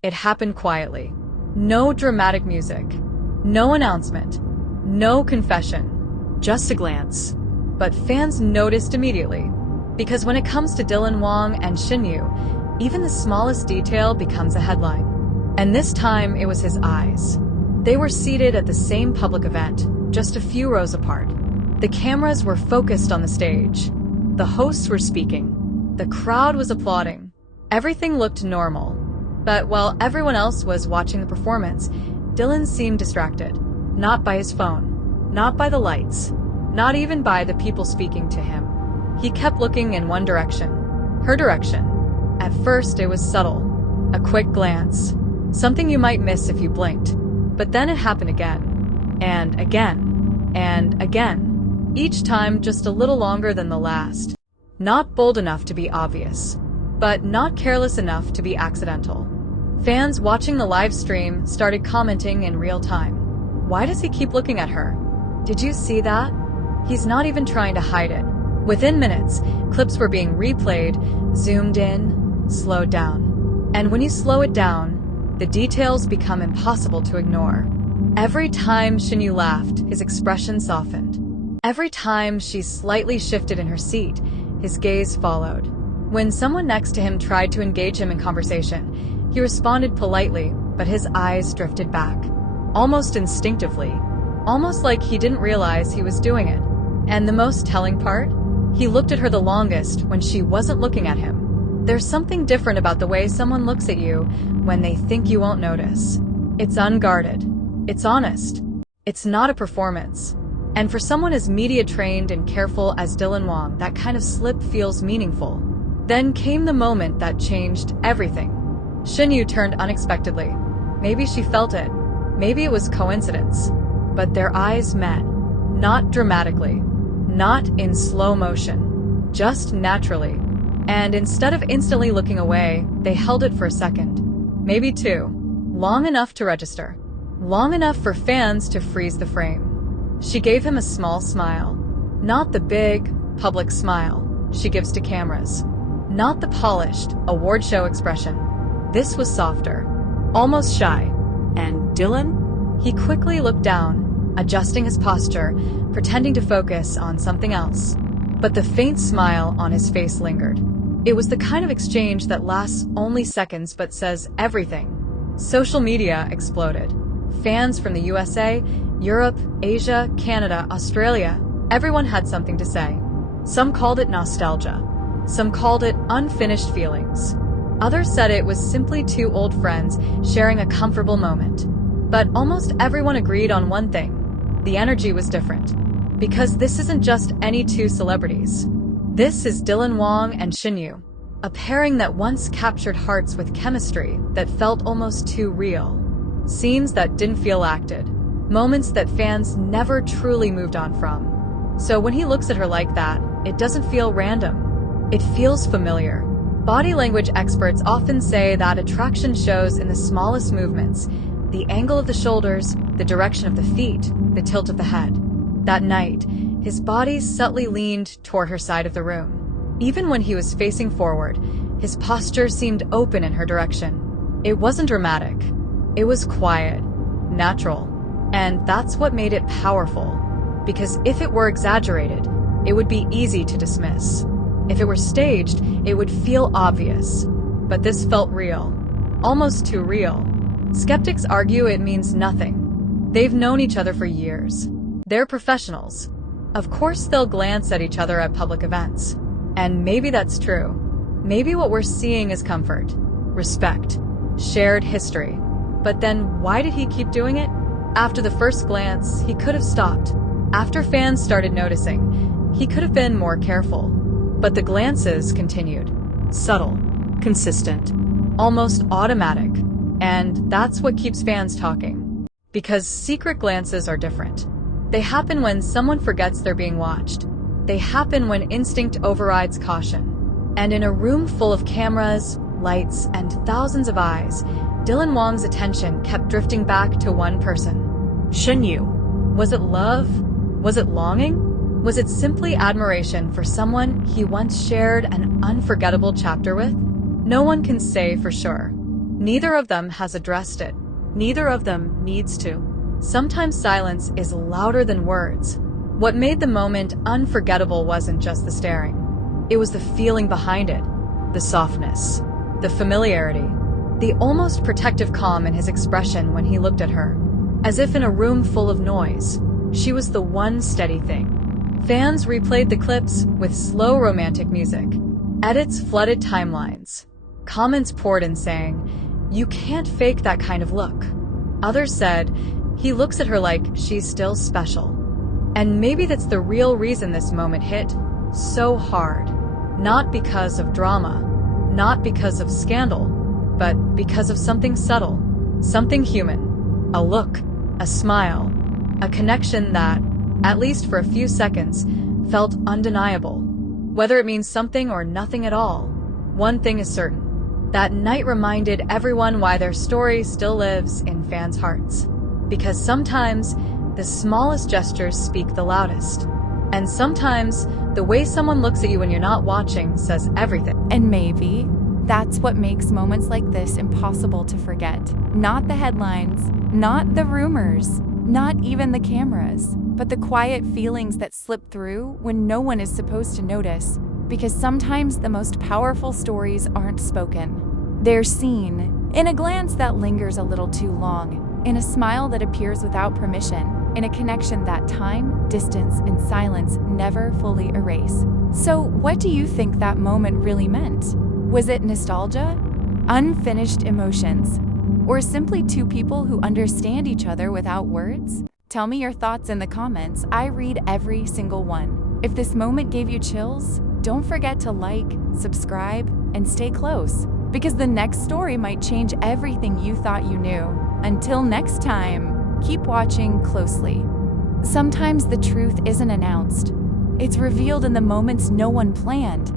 It happened quietly. No dramatic music. No announcement. No confession. Just a glance. But fans noticed immediately. Because when it comes to Dylan Wang and Shen Yue, even the smallest detail becomes a headline. And this time it was his eyes. They were seated at the same public event, just a few rows apart. The cameras were focused on the stage. The hosts were speaking. The crowd was applauding. Everything looked normal. But while everyone else was watching the performance, Dylan seemed distracted. Not by his phone. Not by the lights. Not even by the people speaking to him. He kept looking in one direction. Her direction. At first, it was subtle. A quick glance. Something you might miss if you blinked. But then it happened again. And again. And again. Each time just a little longer than the last. Not bold enough to be obvious. But not careless enough to be accidental. Fans watching the live stream started commenting in real time. Why does he keep looking at her? Did you see that? He's not even trying to hide it. Within minutes, clips were being replayed, zoomed in, slowed down. And when you slow it down, the details become impossible to ignore. Every time Shen Yue laughed, his expression softened. Every time she slightly shifted in her seat, his gaze followed. When someone next to him tried to engage him in conversation, he responded politely, but his eyes drifted back. Almost instinctively. Almost like he didn't realize he was doing it. And the most telling part? He looked at her the longest when she wasn't looking at him. There's something different about the way someone looks at you when they think you won't notice. It's unguarded. It's honest. It's not a performance. And for someone as media-trained and careful as Dylan Wang, that kind of slip feels meaningful. Then came the moment that changed everything. Shen Yue turned unexpectedly. Maybe she felt it. Maybe it was coincidence. But their eyes met. Not dramatically. Not in slow motion. Just naturally. And instead of instantly looking away, they held it for a second. Maybe two. Long enough to register. Long enough for fans to freeze the frame. She gave him a small smile. Not the big, public smile she gives to cameras. Not the polished, award show expression. This was softer. Almost shy. And Dylan? He quickly looked down, adjusting his posture, pretending to focus on something else. But the faint smile on his face lingered. It was the kind of exchange that lasts only seconds but says everything. Social media exploded. Fans from the USA, Europe, Asia, Canada, Australia, everyone had something to say. Some called it nostalgia. Some called it unfinished feelings. Others said it was simply two old friends sharing a comfortable moment. But almost everyone agreed on one thing. The energy was different. Because this isn't just any two celebrities. This is Dylan Wang and Shen Yue. A pairing that once captured hearts with chemistry that felt almost too real. Scenes that didn't feel acted. Moments that fans never truly moved on from. So when he looks at her like that, it doesn't feel random. It feels familiar. Body language experts often say that attraction shows in the smallest movements. The angle of the shoulders, the direction of the feet, the tilt of the head. That night, his body subtly leaned toward her side of the room. Even when he was facing forward, his posture seemed open in her direction. It wasn't dramatic. It was quiet, natural. And that's what made it powerful. Because if it were exaggerated, it would be easy to dismiss. If it were staged, it would feel obvious. But this felt real. Almost too real. Skeptics argue it means nothing. They've known each other for years. They're professionals. Of course they'll glance at each other at public events. And maybe that's true. Maybe what we're seeing is comfort, respect, shared history. But then why did he keep doing it? After the first glance, he could have stopped. After fans started noticing, he could have been more careful. But the glances continued. Subtle, consistent, almost automatic. And that's what keeps fans talking. Because secret glances are different. They happen when someone forgets they're being watched. They happen when instinct overrides caution. And in a room full of cameras, lights, and thousands of eyes, Dylan Wang's attention kept drifting back to one person. Shen Yue. Was it love? Was it longing? Was it simply admiration for someone he once shared an unforgettable chapter with? No one can say for sure. Neither of them has addressed it. Neither of them needs to. Sometimes silence is louder than words. What made the moment unforgettable wasn't just the staring. It was the feeling behind it, the softness, the familiarity, the almost protective calm in his expression when he looked at her. As if in a room full of noise, she was the one steady thing. Fans replayed the clips with slow romantic music. Edits flooded timelines. Comments poured in saying, "You can't fake that kind of look." Others said, "He looks at her like she's still special." And maybe that's the real reason this moment hit so hard. Not because of drama, not because of scandal, but because of something subtle, something human. A look, a smile, a connection that, at least for a few seconds, felt undeniable. Whether it means something or nothing at all, one thing is certain. That night reminded everyone why their story still lives in fans' hearts. Because sometimes, the smallest gestures speak the loudest. And sometimes, the way someone looks at you when you're not watching says everything. And maybe that's what makes moments like this impossible to forget. Not the headlines, not the rumors, not even the cameras, but the quiet feelings that slip through when no one is supposed to notice. Because sometimes the most powerful stories aren't spoken. They're seen, in a glance that lingers a little too long, in a smile that appears without permission, in a connection that time, distance, and silence never fully erase. So what do you think that moment really meant? Was it nostalgia? Unfinished emotions? Or simply two people who understand each other without words? Tell me your thoughts in the comments. I read every single one. If this moment gave you chills, don't forget to like, subscribe, and stay close, because the next story might change everything you thought you knew. Until next time, keep watching closely. Sometimes the truth isn't announced. It's revealed in the moments no one planned.